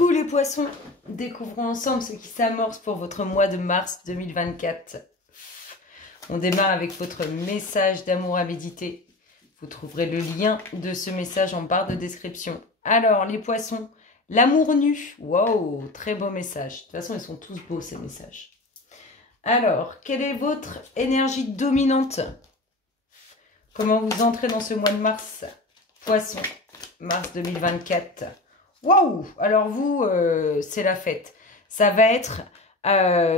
Coucou les poissons, découvrons ensemble ce qui s'amorce pour votre mois de mars 2024. On démarre avec votre message d'amour à méditer. Vous trouverez le lien de ce message en barre de description. Alors les poissons, l'amour nu. Wow, très beau message. De toute façon, ils sont tous beaux ces messages. Alors, quelle est votre énergie dominante? Comment vous entrez dans ce mois de mars? Poisson, mars 2024. Waouh! Alors vous, c'est la fête. Ça va être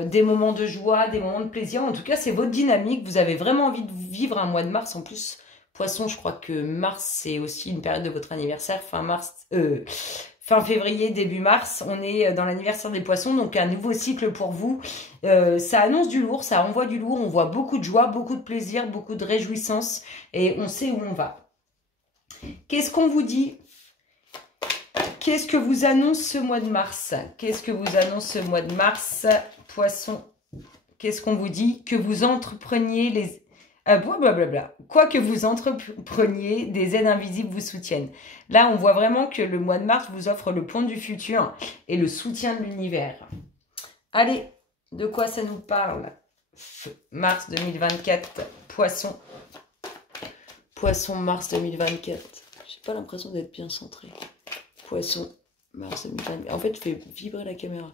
des moments de joie, des moments de plaisir. En tout cas, c'est votre dynamique. Vous avez vraiment envie de vivre un mois de mars. En plus, Poisson, je crois que mars, c'est aussi une période de votre anniversaire. Fin février, début mars. On est dans l'anniversaire des Poissons. Donc, un nouveau cycle pour vous. Ça annonce du lourd, ça envoie du lourd. On voit beaucoup de joie, beaucoup de plaisir, beaucoup de réjouissance. Et on sait où on va. Qu'est-ce qu'on vous dit ? Qu'est-ce que vous annonce ce mois de mars? Qu'est-ce que vous annonce ce mois de mars, Poisson? Qu'est-ce qu'on vous dit? Que vous entrepreniez les... blablabla. Quoi que vous entrepreniez, des aides invisibles vous soutiennent. Là, on voit vraiment que le mois de mars vous offre le pont du futur et le soutien de l'univers. Allez, de quoi ça nous parle? Mars 2024, Poisson. Poisson, mars 2024. J'ai pas l'impression d'être bien centré. Poisson, mars 2024. En fait, je fais vibrer la caméra.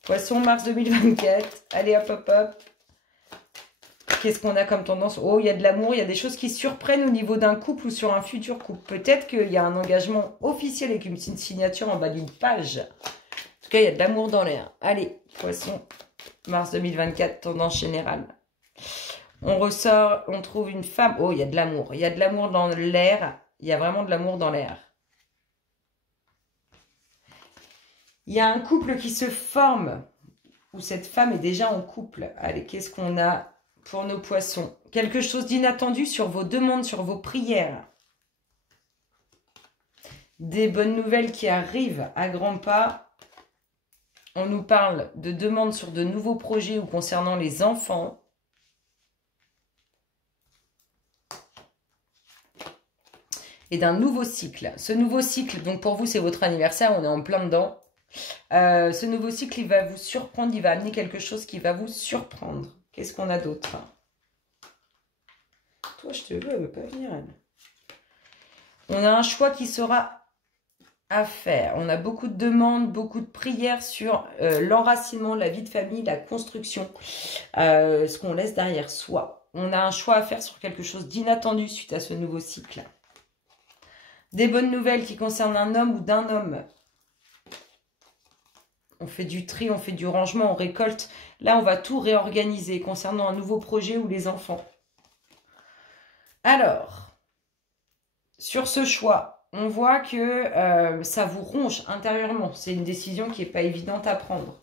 Poisson, mars 2024. Allez, hop, hop, hop. Qu'est-ce qu'on a comme tendance? Oh, il y a de l'amour. Il y a des choses qui surprennent au niveau d'un couple ou sur un futur couple. Peut-être qu'il y a un engagement officiel avec une signature en bas d'une page. En tout cas, il y a de l'amour dans l'air. Allez, Poisson, mars 2024, tendance générale. On ressort, on trouve une femme. Oh, il y a de l'amour. Il y a de l'amour dans l'air. Il y a vraiment de l'amour dans l'air. Il y a un couple qui se forme, où cette femme est déjà en couple. Allez, qu'est-ce qu'on a pour nos poissons? Quelque chose d'inattendu sur vos demandes, sur vos prières. Des bonnes nouvelles qui arrivent à grands pas. On nous parle de demandes sur de nouveaux projets ou concernant les enfants. Et d'un nouveau cycle. Ce nouveau cycle, donc pour vous, c'est votre anniversaire, on est en plein dedans. Ce nouveau cycle, il va vous surprendre, il va amener quelque chose qui va vous surprendre. Qu'est-ce qu'on a d'autre? Toi, je te veux, elle veut pas venir, elle. On a un choix qui sera à faire. On a beaucoup de demandes, beaucoup de prières sur l'enracinement, la vie de famille, la construction, ce qu'on laisse derrière soi. On a un choix à faire sur quelque chose d'inattendu suite à ce nouveau cycle. Des bonnes nouvelles qui concernent un homme ou d'un homme. On fait du tri, on fait du rangement, on récolte. Là, on va tout réorganiser concernant un nouveau projet ou les enfants. Alors, sur ce choix, on voit que ça vous ronge intérieurement. C'est une décision qui n'est pas évidente à prendre.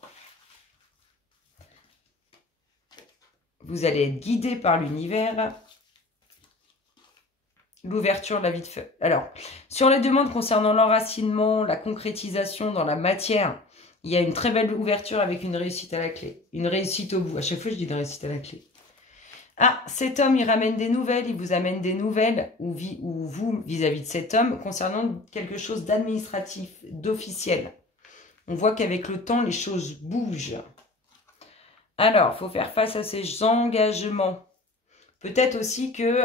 Vous allez être guidé par l'univers. L'ouverture de la vie de feu. Alors, sur les demandes concernant l'enracinement, la concrétisation dans la matière, il y a une très belle ouverture avec une réussite à la clé. Une réussite au bout. À chaque fois, je dis une réussite à la clé. Ah, cet homme, il ramène des nouvelles. Il vous amène des nouvelles, ou vous, vis-à-vis de cet homme, concernant quelque chose d'administratif, d'officiel. On voit qu'avec le temps, les choses bougent. Alors, il faut faire face à ces engagements. Peut-être aussi que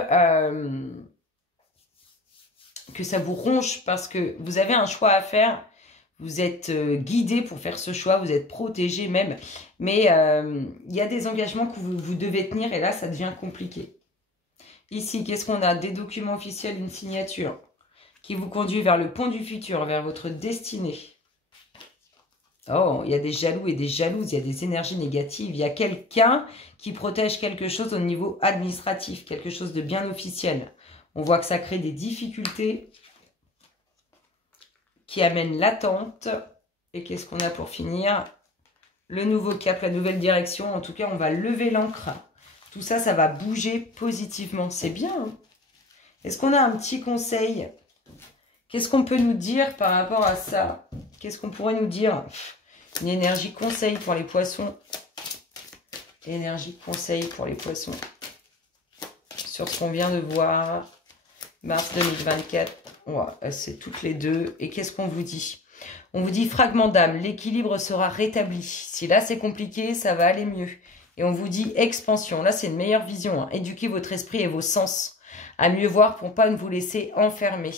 ça vous ronge parce que vous avez un choix à faire. Vous êtes guidé pour faire ce choix, vous êtes protégé même. Mais il y a des engagements que vous devez tenir et là, ça devient compliqué. Ici, qu'est-ce qu'on a? Des documents officiels, une signature qui vous conduit vers le pont du futur, vers votre destinée. Oh, il y a des jaloux et des jalouses, il y a des énergies négatives. Il y a quelqu'un qui protège quelque chose au niveau administratif, quelque chose de bien officiel. On voit que ça crée des difficultés qui amène l'attente. Et qu'est-ce qu'on a pour finir? Le nouveau cap, la nouvelle direction. En tout cas, on va lever l'ancre. Tout ça, ça va bouger positivement. C'est bien. Hein? Est-ce qu'on a un petit conseil? Qu'est-ce qu'on peut nous dire par rapport à ça? Qu'est-ce qu'on pourrait nous dire? Une énergie conseil pour les poissons. Énergie conseil pour les poissons. Sur ce qu'on vient de voir. Mars 2024. Ouais, c'est toutes les deux. Et qu'est-ce qu'on vous dit? On vous dit fragment d'âme, l'équilibre sera rétabli. Si là c'est compliqué, ça va aller mieux. Et on vous dit expansion. Là c'est une meilleure vision. Hein. Éduquez votre esprit et vos sens à mieux voir pour ne pas vous laisser enfermer.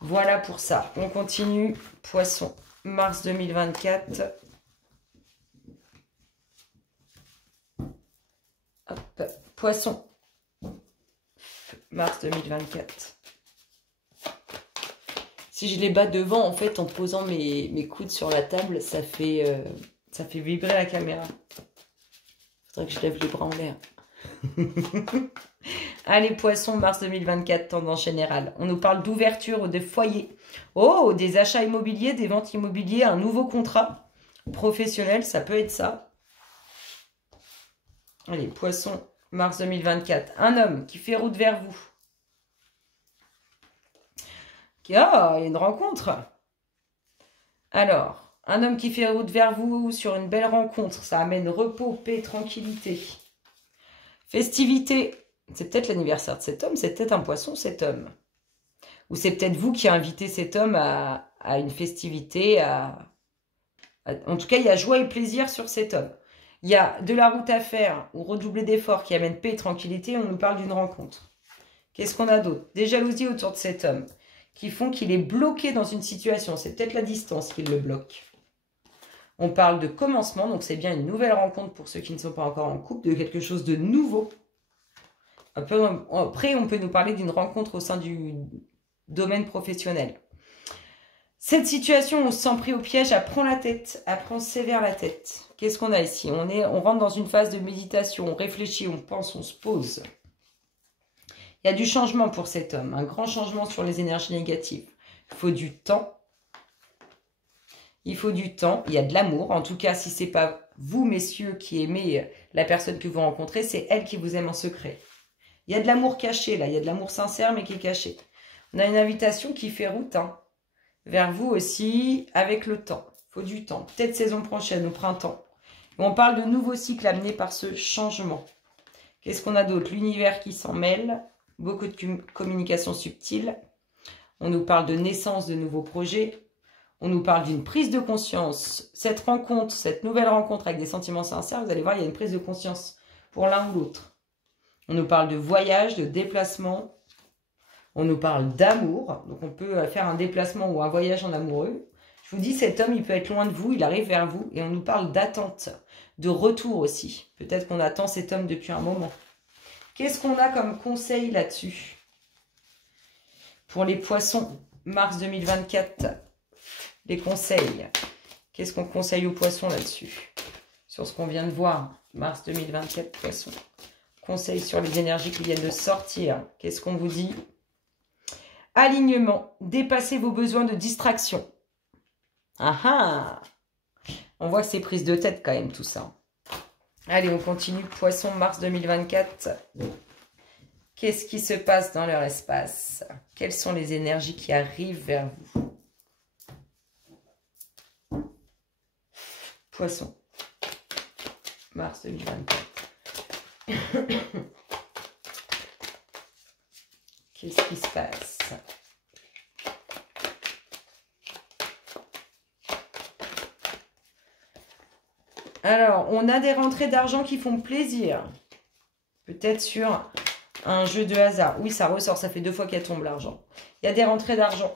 Voilà pour ça. On continue. Poisson, mars 2024. Hop. Poisson, mars 2024. Si je les bats devant, en fait, en posant mes coudes sur la table, ça fait vibrer la caméra. Faudrait que je lève les bras en l'air. Allez, poisson, mars 2024, tendance générale. On nous parle d'ouverture ou de foyer. Oh, des achats immobiliers, des ventes immobilières, un nouveau contrat professionnel, ça peut être ça. Allez, poisson, mars 2024. Un homme qui fait route vers vous. Ah, il y a une rencontre. Alors, un homme qui fait route vers vous sur une belle rencontre. Ça amène repos, paix, tranquillité. Festivité. C'est peut-être l'anniversaire de cet homme. C'est peut-être un poisson, cet homme. Ou c'est peut-être vous qui a invité cet homme à une festivité. En tout cas, il y a joie et plaisir sur cet homme. Il y a de la route à faire ou redoubler d'efforts qui amène paix et tranquillité. On nous parle d'une rencontre. Qu'est-ce qu'on a d'autre? Des jalousies autour de cet homme qui font qu'il est bloqué dans une situation. C'est peut-être la distance qui le bloque. On parle de commencement, donc c'est bien une nouvelle rencontre pour ceux qui ne sont pas encore en couple, de quelque chose de nouveau. Après, on peut nous parler d'une rencontre au sein du domaine professionnel. Cette situation, on se sent pris au piège, elle prend la tête, elle prend sévère la tête. Qu'est-ce qu'on a ici? On rentre dans une phase de méditation, on réfléchit, on pense, on se pose. Il y a du changement pour cet homme, un grand changement sur les énergies négatives. Il faut du temps. Il faut du temps, il y a de l'amour. En tout cas, si ce n'est pas vous, messieurs, qui aimez la personne que vous rencontrez, c'est elle qui vous aime en secret. Il y a de l'amour caché, là. Il y a de l'amour sincère, mais qui est caché. On a une invitation qui fait route, hein, vers vous aussi, avec le temps. Il faut du temps. Peut-être saison prochaine, au printemps. On parle de nouveaux cycles amenés par ce changement. Qu'est-ce qu'on a d'autre? L'univers qui s'en mêle. Beaucoup de communication subtile. On nous parle de naissance de nouveaux projets. On nous parle d'une prise de conscience. Cette rencontre, cette nouvelle rencontre avec des sentiments sincères, vous allez voir, il y a une prise de conscience pour l'un ou l'autre. On nous parle de voyage, de déplacement. On nous parle d'amour. Donc on peut faire un déplacement ou un voyage en amoureux. Je vous dis, cet homme, il peut être loin de vous, il arrive vers vous. Et on nous parle d'attente, de retour aussi. Peut-être qu'on attend cet homme depuis un moment. Qu'est-ce qu'on a comme conseil là-dessus? Pour les poissons, mars 2024, les conseils. Qu'est-ce qu'on conseille aux poissons là-dessus? Sur ce qu'on vient de voir, mars 2024, poissons. Conseil sur les énergies qui viennent de sortir. Qu'est-ce qu'on vous dit? Alignement, dépassez vos besoins de distraction. Ah ah! On voit que c'est prise de tête quand même tout ça. Allez, on continue. Poisson, mars 2024. Qu'est-ce qui se passe dans leur espace? Quelles sont les énergies qui arrivent vers vous? Poisson, mars 2024. Qu'est-ce qui se passe? Alors, on a des rentrées d'argent qui font plaisir. Peut-être sur un jeu de hasard. Oui, ça ressort, ça fait 2 fois qu'elle tombe l'argent. Il y a des rentrées d'argent.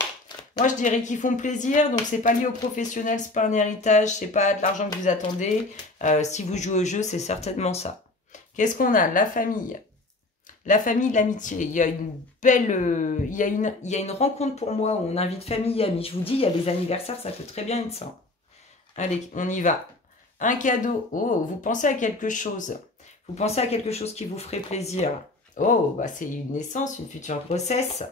Moi, je dirais qu'ils font plaisir, donc c'est pas lié au professionnel, c'est pas un héritage, c'est pas de l'argent que vous attendez. Si vous jouez au jeu, c'est certainement ça. Qu'est-ce qu'on a? La famille. La famille, l'amitié. Il y a une belle... il y a une rencontre pour moi où on invite famille et amis. Je vous dis, il y a des anniversaires, ça peut très bien être ça. Allez, on y va. Un cadeau. Oh, vous pensez à quelque chose. Vous pensez à quelque chose qui vous ferait plaisir. Oh, bah c'est une naissance, une future grossesse.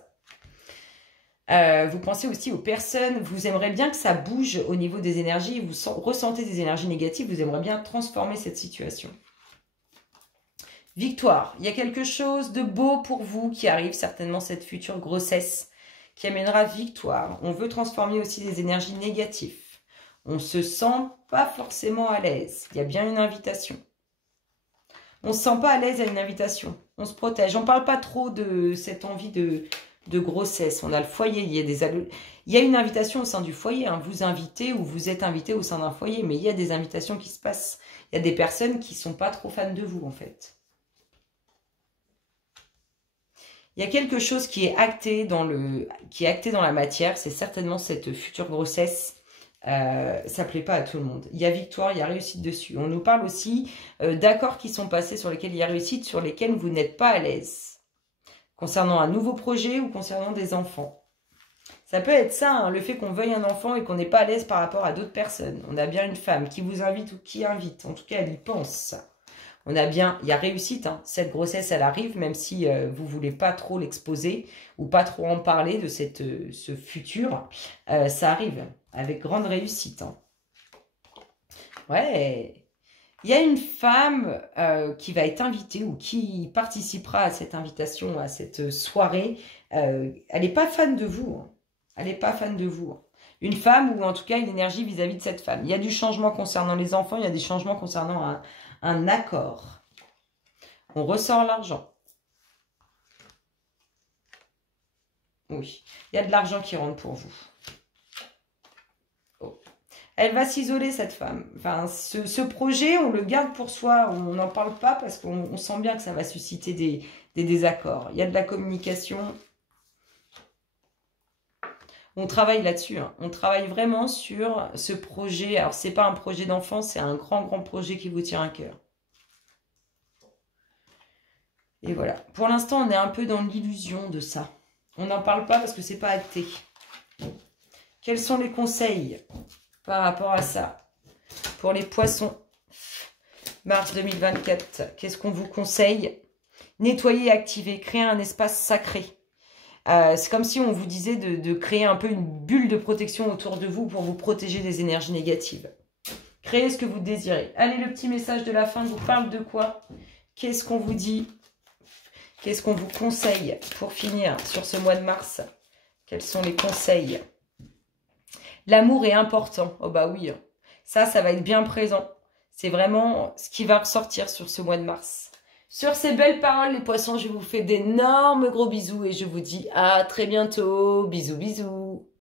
Vous pensez aussi aux personnes. Vous aimeriez bien que ça bouge au niveau des énergies. Vous ressentez des énergies négatives. Vous aimeriez bien transformer cette situation. Victoire. Il y a quelque chose de beau pour vous qui arrive. Certainement cette future grossesse qui amènera victoire. On veut transformer aussi des énergies négatives. On ne se sent pas forcément à l'aise. Il y a bien une invitation. On ne se sent pas à l'aise à une invitation. On se protège. On ne parle pas trop de cette envie de de grossesse. On a le foyer, il y a une invitation au sein du foyer. Hein. Vous invitez ou vous êtes invité au sein d'un foyer, mais il y a des invitations qui se passent. Il y a des personnes qui ne sont pas trop fans de vous, en fait. Il y a quelque chose qui est acté dans la matière. C'est certainement cette future grossesse. Ça plaît pas à tout le monde. Il y a victoire, il y a réussite dessus. On nous parle aussi d'accords qui sont passés sur lesquels il y a réussite, sur lesquels vous n'êtes pas à l'aise. Concernant un nouveau projet ou concernant des enfants. Ça peut être ça, hein, le fait qu'on veuille un enfant et qu'on n'est pas à l'aise par rapport à d'autres personnes. On a bien une femme qui vous invite ou qui invite. En tout cas, elle y pense. On a bien, il y a réussite, hein. Cette grossesse, elle arrive, même si vous ne voulez pas trop l'exposer ou pas trop en parler de ce futur. Ça arrive avec grande réussite. Hein. Ouais. Il y a une femme qui va être invitée ou qui participera à cette invitation, à cette soirée. Elle n'est pas fan de vous. Hein. Elle n'est pas fan de vous. Hein. Une femme ou en tout cas une énergie vis-à-vis de cette femme. Il y a du changement concernant les enfants, il y a des changements concernant un accord. On ressort l'argent. Oui, il y a de l'argent qui rentre pour vous. Oh. Elle va s'isoler, cette femme. Enfin, ce projet, on le garde pour soi. On n'en parle pas parce qu'on sent bien que ça va susciter des désaccords. Il y a de la communication. On travaille là-dessus. Hein. On travaille vraiment sur ce projet. Alors, ce n'est pas un projet d'enfant, c'est un grand, grand projet qui vous tient à cœur. Et voilà. Pour l'instant, on est un peu dans l'illusion de ça. On n'en parle pas parce que c'est pas acté. Quels sont les conseils par rapport à ça? Pour les poissons, mars 2024, qu'est-ce qu'on vous conseille? Nettoyer et activer, créer un espace sacré. C'est comme si on vous disait de créer un peu une bulle de protection autour de vous pour vous protéger des énergies négatives. Créez ce que vous désirez. Allez, le petit message de la fin vous parle de quoi? Qu'est-ce qu'on vous dit? Qu'est-ce qu'on vous conseille pour finir sur ce mois de mars? Quels sont les conseils? L'amour est important. Oh bah oui, ça va être bien présent. C'est vraiment ce qui va ressortir sur ce mois de mars. Sur ces belles paroles, les poissons, je vous fais d'énormes gros bisous et je vous dis à très bientôt. Bisous, bisous.